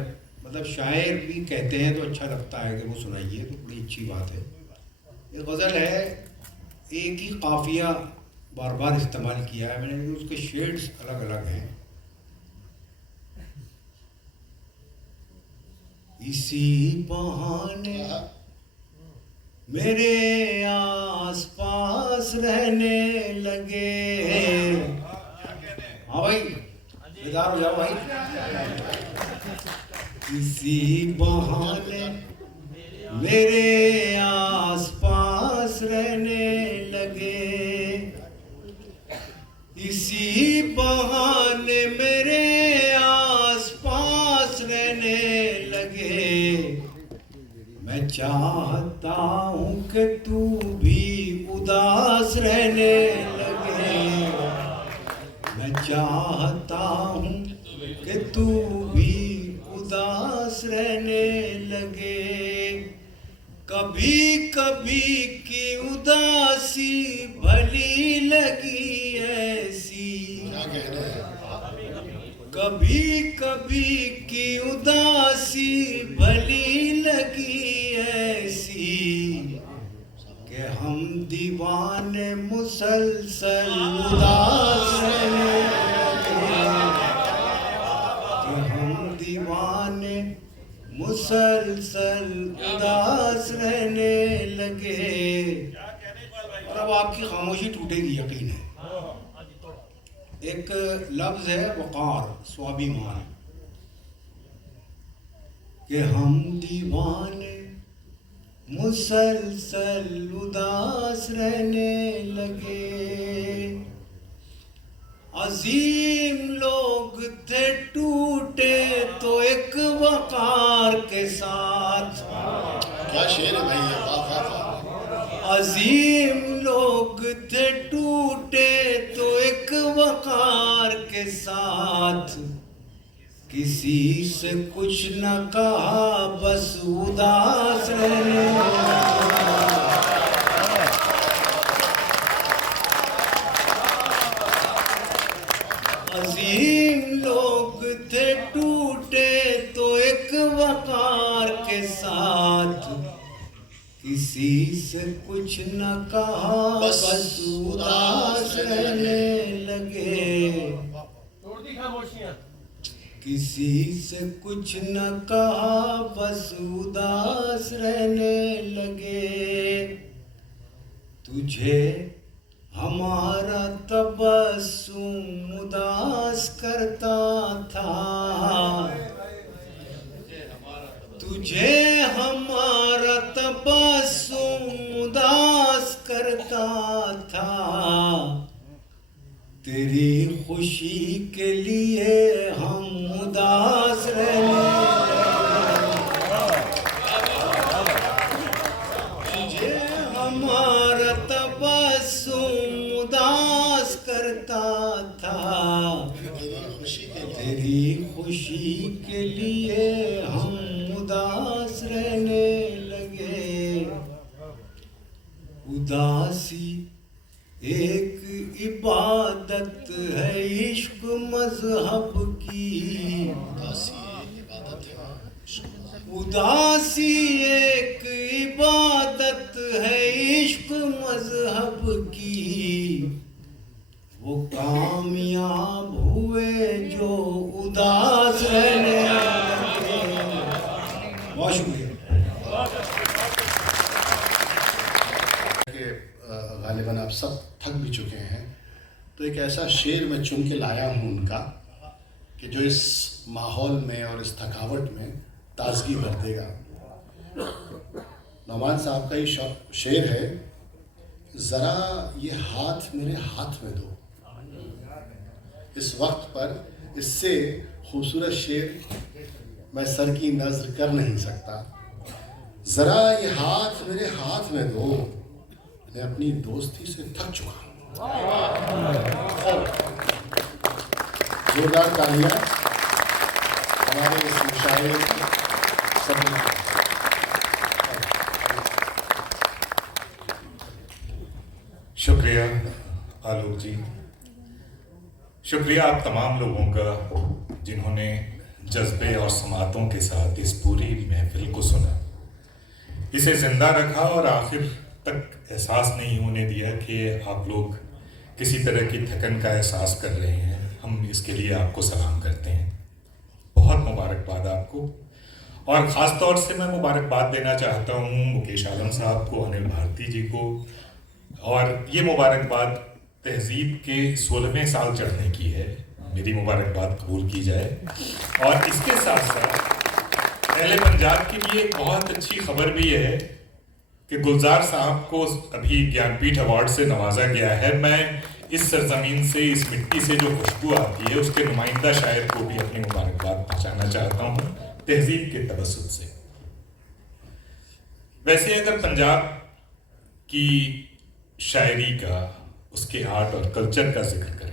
मतलब शायर भी कहते हैं तो अच्छा लगता है कि वो सुनाइए, तो बड़ी अच्छी बात है। ये गज़ल है, एक ही काफिया बार बार इस्तेमाल किया है मैंने, उसके शेड्स अलग अलग हैं। इसी बहाने मेरे आस पास रहने लगे। हाँ भाई, बेदार हो जाओ भाई। इसी बहाने मेरे आस पास रहने लगे, इसी बहाने मेरे आस पास रहने लगे। मैं चाहता हूँ कि तू भी उदास रहने लगे, मैं चाहता हूँ कि तू भी उदास रहने लगे। कभी कभी की उदासी भली लगी ऐसी, कभी कभी की उदासी भली लगी ऐसी, कि हम दीवाने मुसलसल उदास रहने लगे, कि हम दीवाने मुसलसल उदास रहने लगे। और अब आपकी खामोशी टूटेगी, यकीन है। एक लफ्ज है वक़ार, स्वाभिमान, कि हम दीवाने मुसलसल उदास रहने लगे। अजीम लोग थे टूटे तो एक वक़ार के साथ। क्या शेर है भाई ये, वाह। अजीम लोग थे टूटे तो एक वक़ार के साथ, किसी से कुछ न कहा बस उदास रहने लगे। अजीम लोग थे टूटे तो एक वक़ार के साथ, किसी से कुछ न कहा बस उदास रहने लगे, किसी से कुछ न कहा बस उदास रहने लगे। तुझे हमारा तबस्सुम उदास करता था, तुझे हमारा तबस्सुम उदास करता था। तेरी खुशी के लिए हम उदास रहने लगे। तुझे हमारा तबस्सुम उदास करता था, तेरी खुशी के लिए हम उदास रहने लगे। उदासी एक इबादत है इश्क मजहब की, उदासी एक इबादत है इश्क मजहब की। वो कामयाब हुए जो उदास रहने लगे। बहुत शुक्रिया। गालिबन आप सब थक भी चुके हैं, तो एक ऐसा शेर मैं चुन के लाया हूँ उनका कि जो इस माहौल में और इस थकावट में ताजगी भर देगा। नौमान साहब का ये शेर है, ज़रा ये हाथ मेरे हाथ में दो। इस वक्त पर इससे खूबसूरत शेर मैं सर की नज़र कर नहीं सकता। ज़रा ये हाथ मेरे हाथ में दो, मैं अपनी दोस्ती से थक चुका हूँ। जोरदार तालियां हमारे इस मुशायरे सब। शुक्रिया आलोक जी, शुक्रिया आप तमाम लोगों का जिन्होंने जज्बे और समातों के साथ इस पूरी महफिल को सुना, इसे जिंदा रखा और आखिर तक एहसास नहीं होने दिया कि आप लोग किसी तरह की थकन का एहसास कर रहे हैं। हम इसके लिए आपको सलाम करते हैं। बहुत मुबारकबाद आपको, और ख़ास तौर से मैं मुबारकबाद देना चाहता हूँ मुकेश आलम साहब को, अनिल भारती जी को, और ये मुबारकबाद तहजीब के 16वें साल चढ़ने की है। मेरी मुबारकबाद कबूल की जाए। और इसके साथ साथ अहले पंजाब के लिए एक बहुत अच्छी खबर भी है कि गुलजार साहब को अभी ज्ञानपीठ अवार्ड से नवाजा गया है। मैं इस सरजमीन से, इस मिट्टी से जो खुशबू आती है, उसके नुमाइंदा शायर को भी अपनी मुबारकबाद पहुंचाना चाहता हूँ तहजीब के तवस्सुत से। वैसे अगर पंजाब की शायरी का, उसके आर्ट और कल्चर का जिक्र करें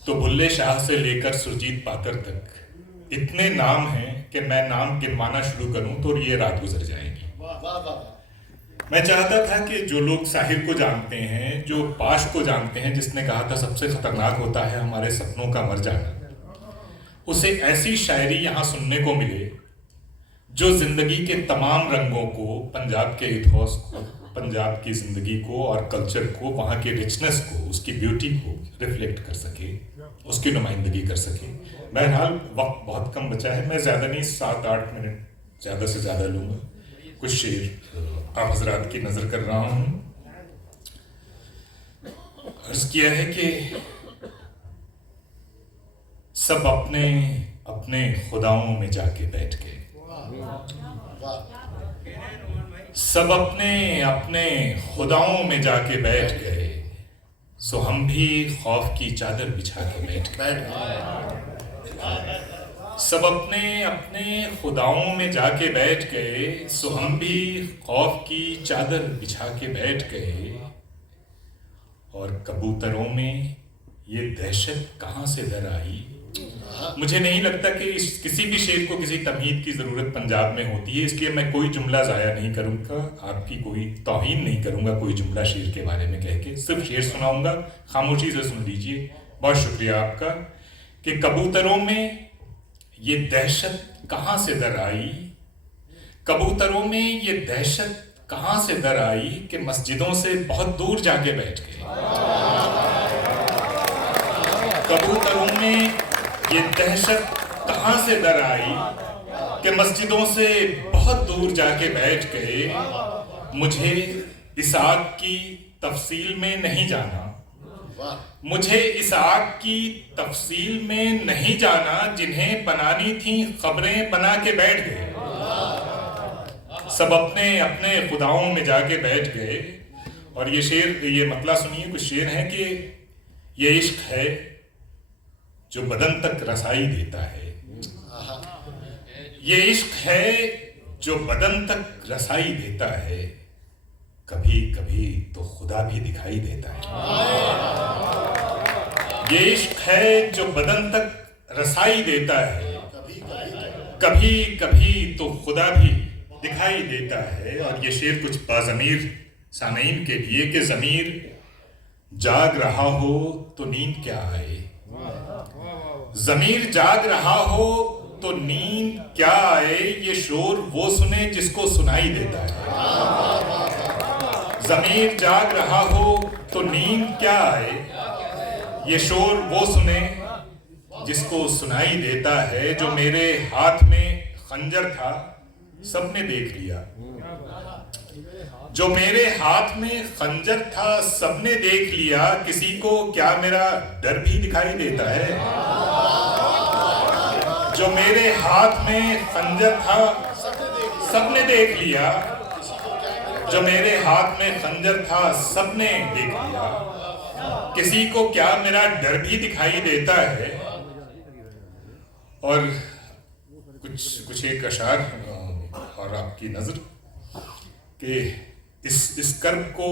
तो बुल्ले शाह से लेकर सुरजीत पातर तक इतने नाम हैं कि मैं नाम गिनवाना शुरू करूं तो ये रात गुजर जाएगी। मैं चाहता था कि जो लोग साहिर को जानते हैं, जो पाश को जानते हैं, जिसने कहा था सबसे खतरनाक होता है हमारे सपनों का मर जाना, उसे ऐसी शायरी यहाँ सुनने को मिले जो जिंदगी के तमाम रंगों को, पंजाब के इतिहास को, पंजाब की जिंदगी को और कल्चर को, वहाँ के रिचनेस को, उसकी ब्यूटी को रिफ्लेक्ट कर सके, उसकी नुमाइंदगी कर सके। बहरहाल वक्त बहुत कम बचा है, मैं ज़्यादा नहीं 7-8 मिनट ज़्यादा से ज़्यादा लूँगा। कुछ शेर आप हजरात की नज़र कर रहा हूँ। अर्ज किया है कि सब अपने अपने खुदाओं में जाके बैठ गए, सब अपने अपने खुदाओं में जाके बैठ गए, सो हम भी खौफ की चादर बिछा के बैठ गए। सब अपने अपने खुदाओं में जाके बैठ गए, सो हम भी खौफ की चादर बिछा के बैठ गए। और कबूतरों में ये दहशत कहाँ से दर आई। मुझे नहीं लगता कि किसी भी शेर को किसी तमहीद की ज़रूरत पंजाब में होती है, इसलिए मैं कोई जुमला ज़ाया नहीं करूँगा, आपकी कोई तौहीन नहीं करूँगा कोई जुमला शेर के बारे में कह के, सिर्फ शेर सुनाऊँगा, खामोशी से सुन लीजिए। बहुत शुक्रिया आपका। कि कबूतरों में ये दहशत कहाँ से दर आई, कबूतरों में ये दहशत कहां से दर आई कि मस्जिदों से बहुत दूर जाके बैठ गए। कबूतरों में ये दहशत कहां से दर आई कि मस्जिदों से बहुत दूर जाके बैठ गए। मुझे इस आग की तफसील में नहीं जाना, मुझे इस आग की तफसील में नहीं जाना, जिन्हें बनानी थी खबरें बना के बैठ गए। सब अपने अपने खुदाओं में जाके बैठ गए। और ये शेर, ये मतला सुनिए, कुछ शेर है कि ये इश्क है जो बदन तक रसाई देता है, ये इश्क है जो बदन तक रसाई देता है, कभी कभी तो खुदा भी दिखाई देता है। ये इश्क है जो बदन तक रसाई देता है, कभी कभी तो खुदा भी दिखाई देता है। और ये शेर कुछ बाज़मीर सामीन के लिए कि ज़मीर जाग रहा हो तो नींद क्या आए, ज़मीर जाग रहा हो तो नींद क्या आए, ये शोर वो सुने जिसको सुनाई देता है। ज़मीर जाग रहा हो तो नींद क्या आए, ये शोर वो सुने जिसको सुनाई देता है। जो मेरे हाथ में खंजर था सबने देख लिया, जो मेरे हाथ में खंजर था सबने देख लिया, किसी को क्या मेरा डर भी दिखाई देता है। जो मेरे हाथ में खंजर था सबने देख लिया, जो मेरे हाथ में खंजर था सबने देख लिया, किसी को क्या मेरा डर भी दिखाई देता है। और कुछ एक अशार और आपकी नजर कि इस कर्ब को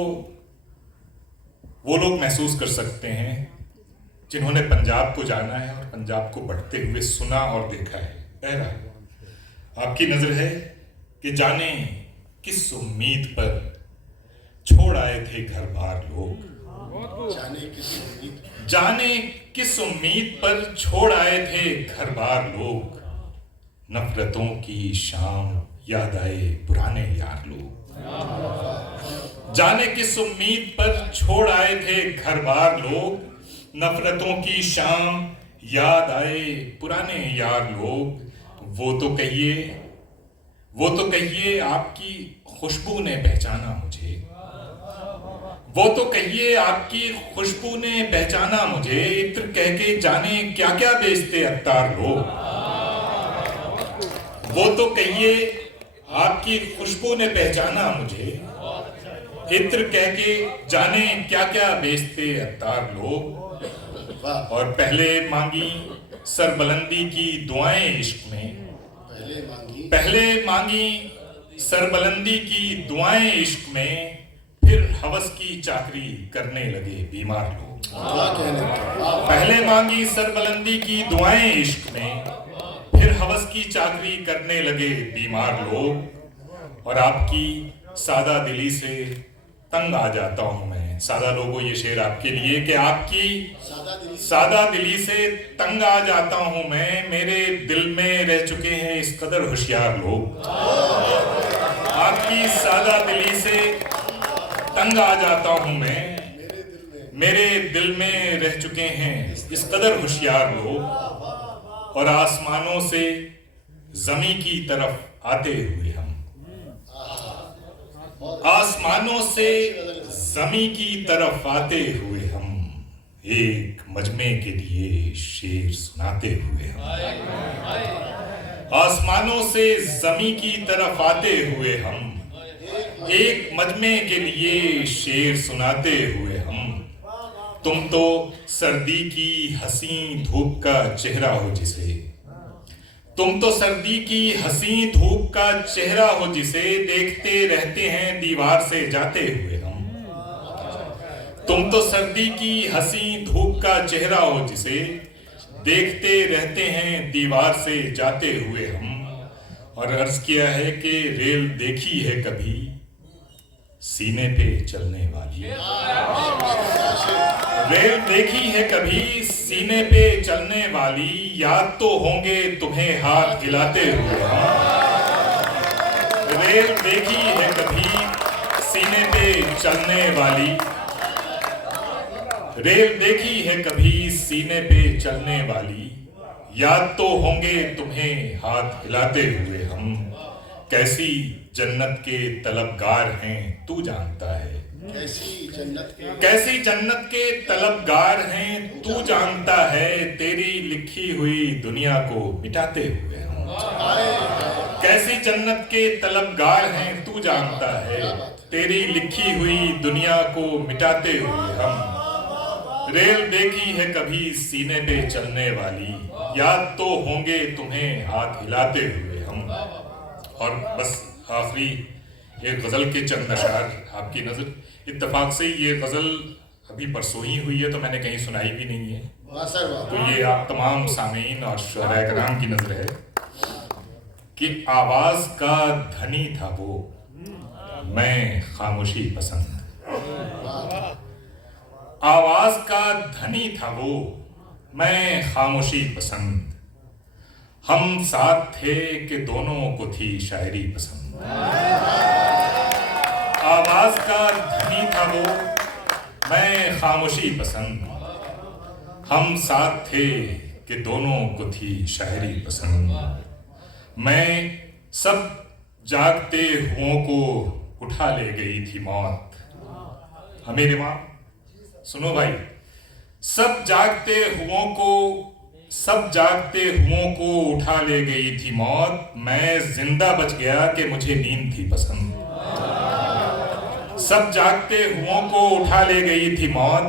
वो लोग महसूस कर सकते हैं जिन्होंने पंजाब को जाना है और पंजाब को बढ़ते हुए सुना और देखा है। पहला आपकी नजर है कि जाने किस उम्मीद पर छोड़ आए थे घर बार लोग, जाने किस उम्मीद पर छोड़ आए थे घर बार लोग, नफरतों की शाम याद आए पुराने यार लोग। जाने किस उम्मीद पर छोड़ आए थे घर बार लोग, नफरतों की शाम याद आए पुराने यार लोग। वो तो कहिए आपकी खुशबू ने पहचाना मुझे, वो तो कहिए आपकी खुशबू ने पहचाना मुझे, इत्र कह के जाने क्या क्या बेचते अत्तार लोग। वो तो कहिए आपकी खुशबू ने पहचाना मुझे, इत्र कह के जाने क्या क्या बेचते अत्तार लोग। और पहले मांगी सरबलंदी की दुआएं इश्क में, पहले मांगी सरबलंदी की दुआएं इश्क में, फिर हवस की चाकरी करने लगे बीमार लोग। पहले मांगी सरबलंदी की दुआएं इश्क में, फिर हवस की चाकरी करने लगे बीमार लोग। और आपकी सादा दिली से तंग आ जाता हूं मैं। सादा लोगों, ये शेर आपके लिए कि आपकी सादा दिली से तंग आ जाता हूं मैं, मेरे दिल में रह चुके हैं इस कदर होशियार लोग। आपकी सादा दिली से तंग आ जाता हूं मैं, मेरे दिल में रह चुके हैं इस कदर होशियार लोग। और आसमानों से जमी की तरफ आते हुए हम, आसमानों से जमी की तरफ आते हुए हम, एक मजमे के लिए शेर सुनाते हुए हम। आसमानों से जमी की तरफ आते हुए हम, एक मजमे के लिए शेर सुनाते हुए हम। तुम तो सर्दी की हसी धूप का चेहरा हो जिसे, तुम तो सर्दी की हसी धूप का चेहरा हो जिसे, देखते रहते हैं दीवार से जाते हुए हम। तुम तो सर्दी की हसी धूप का चेहरा हो जिसे, देखते रहते हैं दीवार से जाते हुए हम। और अर्ज किया है कि रेल देखी है कभी सीने पे चलने वाली, रेल देखी है कभी सीने पे चलने वाली, याद तो होंगे तुम्हें हाथ हिलाते हुए हम। रेल देखी है कभी सीने पे चलने वाली, रेल देखी है कभी सीने पे चलने वाली, याद तो होंगे तुम्हें हाथ हिलाते हुए हम, कैसी जन्नत के तलबगार हैं तू जानता है, कैसी जन्नत के तलबगार हैं तू जानता है, तेरी लिखी हुई दुनिया को मिटाते हुए हम, कैसी जन्नत के तलबगार हैं तू जानता है, तेरी लिखी हुई दुनिया को मिटाते हुए हम, रेल देखी है कभी सीने पे चलने वाली, याद तो होंगे तुम्हें हाथ हिलाते हुए हम। और बस आखिरी एक गज़ल के चंद अशार आपकी नज़र, इत्तेफाक से ये गज़ल अभी परसों ही हुई है तो मैंने कहीं सुनाई भी नहीं है, तो ये आप तमाम सामीन और शुहराए कराम की नज़र है कि आवाज़ का धनी था वो, मैं खामोशी पसंद, आवाज का धनी था वो, मैं खामोशी पसंद, हम साथ थे कि दोनों को थी शायरी पसंद, आवाज का धनी था वो, मैं खामोशी पसंद, हम साथ थे कि दोनों को थी शायरी पसंद, मैं सब जागते हुओं को उठा ले गई थी मौत, मेरे माँ सुनो भाई, सब जागते हुओं को उठा ले गई थी मौत, मैं जिंदा बच गया कि मुझे नींद थी पसंद, सब जागते हुओं को उठा ले गई थी मौत,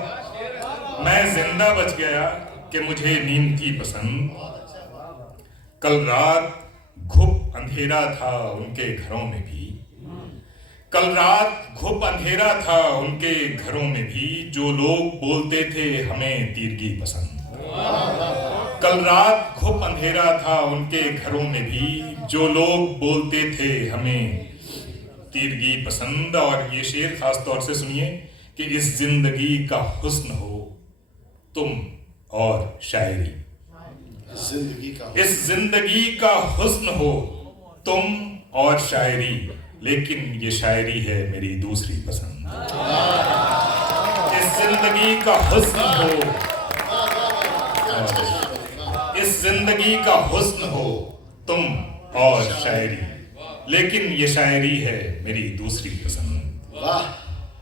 मैं जिंदा बच गया कि मुझे नींद थी पसंद, कल रात घुप अंधेरा था उनके घरों में भी, कल रात घुप अंधेरा था उनके घरों में भी, जो लोग बोलते थे हमें तीरगी पसंद, कल रात घुप अंधेरा था उनके घरों में भी, जो लोग बोलते थे हमें तीरगी पसंद। और ये शेर खास तौर से सुनिए कि इस जिंदगी का हुस्न हो तुम और शायरी, इस जिंदगी का हुस्न हो तुम और शायरी, लेकिन ये शायरी है मेरी दूसरी पसंद, इस जिंदगी का हुस्न हो, इस जिंदगी का हुस्न हो तुम और शायरी, लेकिन ये शायरी है मेरी दूसरी पसंद,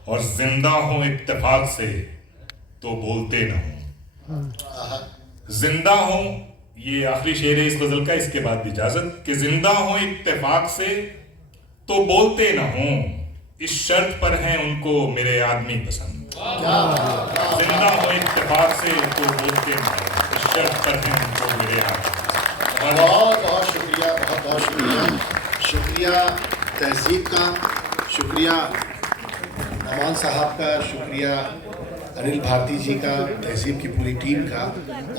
और जिंदा हो इत्तेफाक से तो बोलते न हो, जिंदा हो, ये आखिरी शेर है इस गजल का, इसके बाद इजाजत कि जिंदा हो इत्तेफाक से तो बोलते न हो, इस शर्त पर हैं उनको मेरे आदमी पसंद, जिंदा हो इत्तेफाक से तो बोलते न हो, इस शर्त पर हैं उनको मेरे आदमी। बहुत बहुत शुक्रिया, बहुत बहुत शुक्रिया, शुक्रिया तहसीब का, शुक्रिया नमान साहब का, शुक्रिया अनिल भारती जी का, तहसीब की पूरी टीम का।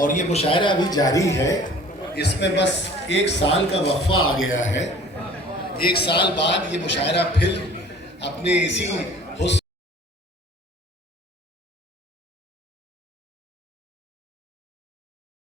और ये मुशायरा अभी जारी है, इसमें बस 1 साल का वक्फा आ गया है, 1 साल बाद ये मुशायरा फिर अपने इसी